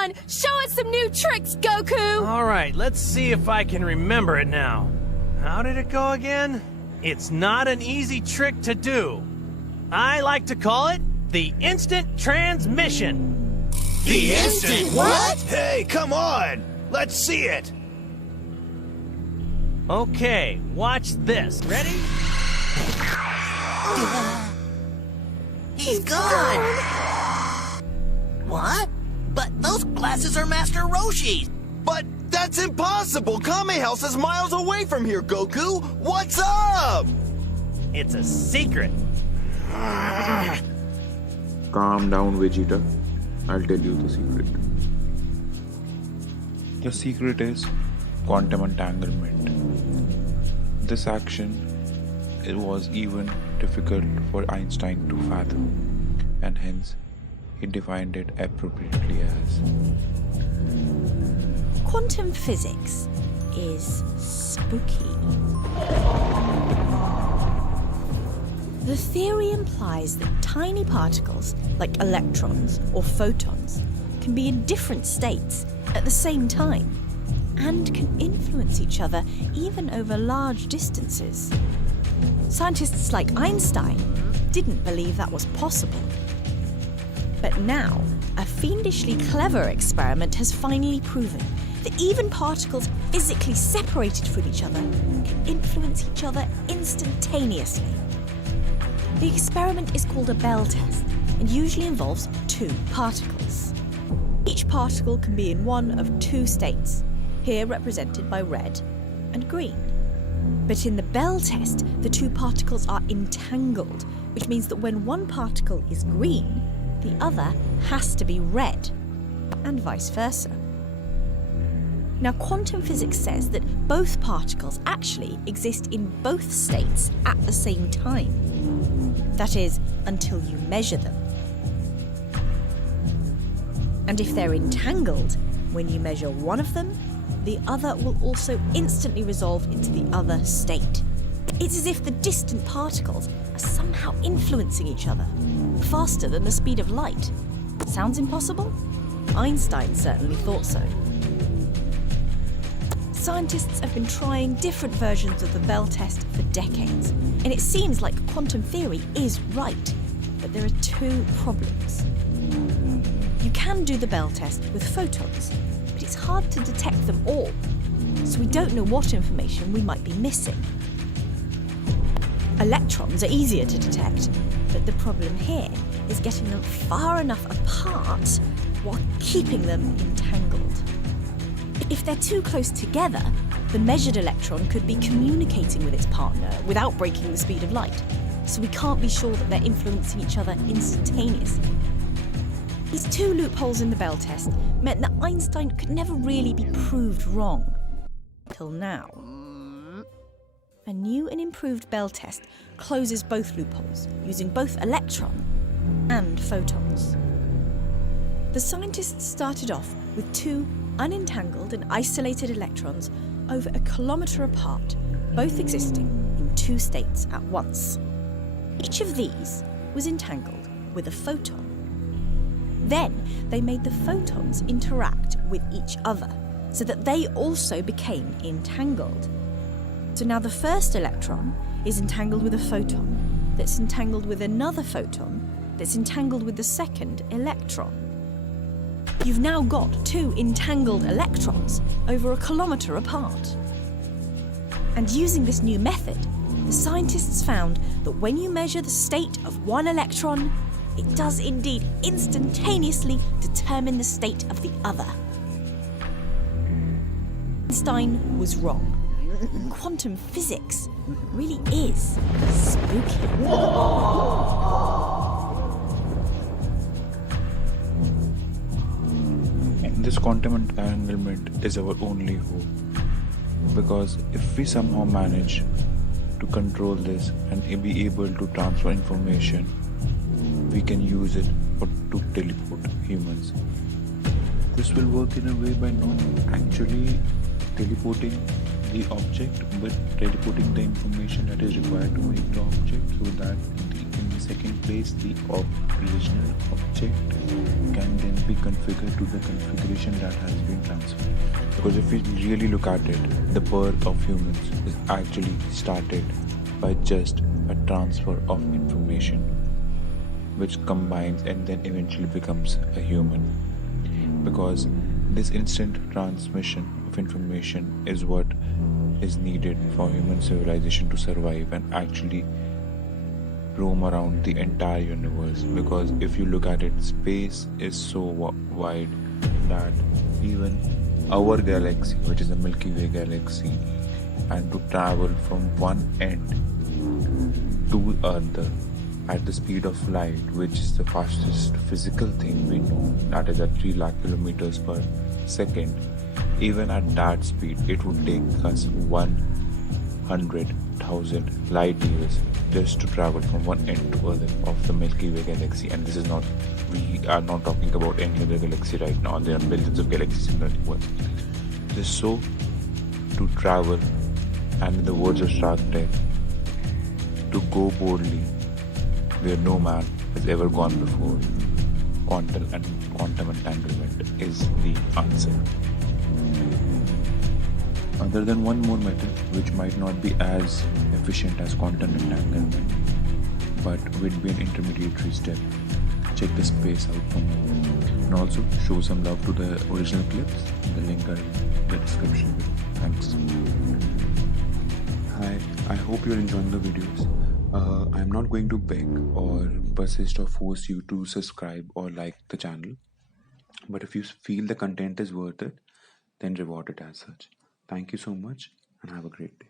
on! Show us some new tricks, Goku! Alright, let's see if I can remember it now. How did it go again? It's not an easy trick to do. I like to call it the instant transmission. The instant what? Hey, come on! Let's see it! Okay, watch this. Ready? He's gone! What? But those glasses are Master Roshi's! But that's impossible! Kame House is miles away from here, Goku! What's up? It's a secret. Calm down, Vegeta. I'll tell you the secret. The secret is quantum entanglement. This action, it was even difficult for Einstein to fathom, and hence he defined it appropriately as quantum physics is spooky. The theory implies that tiny particles, like electrons or photons, can be in different states at the same time and can influence each other even over large distances. Scientists like Einstein didn't believe that was possible. But now, a fiendishly clever experiment has finally proven that even particles physically separated from each other can influence each other instantaneously. The experiment is called a Bell test and usually involves two particles. Each particle can be in one of two states, here represented by red and green. But in the Bell test, the two particles are entangled, which means that when one particle is green, the other has to be red, and vice versa. Now, quantum physics says that both particles actually exist in both states at the same time. That is, until you measure them. And if they're entangled, when you measure one of them, the other will also instantly resolve into the other state. It's as if the distant particles are somehow influencing each other, faster than the speed of light. Sounds impossible? Einstein certainly thought so. Scientists have been trying different versions of the Bell test for decades, and it seems like quantum theory is right, but there are two problems. You can do the Bell test with photons, but it's hard to detect them all, so we don't know what information we might be missing. Electrons are easier to detect, but the problem here is getting them far enough apart while keeping them entangled. If they're too close together, the measured electron could be communicating with its partner without breaking the speed of light, so we can't be sure that they're influencing each other instantaneously. These two loopholes in the Bell test meant that Einstein could never really be proved wrong. Till now. A new and improved Bell test closes both loopholes, using both electron and photons. The scientists started off with two unentangled and isolated electrons over a kilometre apart, both existing in two states at once. Each of these was entangled with a photon. Then they made the photons interact with each other so that they also became entangled. So now the first electron is entangled with a photon that's entangled with another photon that's entangled with the second electron. You've now got two entangled electrons over a kilometre apart. And using this new method, the scientists found that when you measure the state of one electron, it does indeed instantaneously determine the state of the other. Einstein was wrong. Quantum physics really is spooky. This quantum entanglement is our only hope, because if we somehow manage to control this and be able to transfer information, we can use it to teleport humans. This will work in a way by not actually teleporting the object, but teleporting the information that is required to make the object, so that in in second place, the original object can then be configured to the configuration that has been transferred. Because if we really look at it, the birth of humans is actually started by just a transfer of information, which combines and then eventually becomes a human. Because this instant transmission of information is what is needed for human civilization to survive and actually roam around the entire universe. Because if you look at it, space is so wide that even our galaxy, which is the Milky Way galaxy, and to travel from one end to other at the speed of light, which is the fastest physical thing we know, that is at 3 lakh kilometers per second, even at that speed, it would take us 100,000 light years just to travel from one end to other of the Milky Way galaxy. And this is not, we are not talking about any other galaxy right now. There are billions of galaxies in the universe. Just so to travel, and in the words of Star Trek, to go boldly where no man has ever gone before. Quantum entanglement is the answer. Other than one more method which might not be as efficient as quantum entanglement, but would be an intermediary step. Check the space out for more. And also show some love to the original clips. The link are in the description below. Thanks. Hi, I hope you're enjoying the videos. I'm not going to beg or persist or force you to subscribe or like the channel, but if you feel the content is worth it, then reward it as such. Thank you so much and have a great day.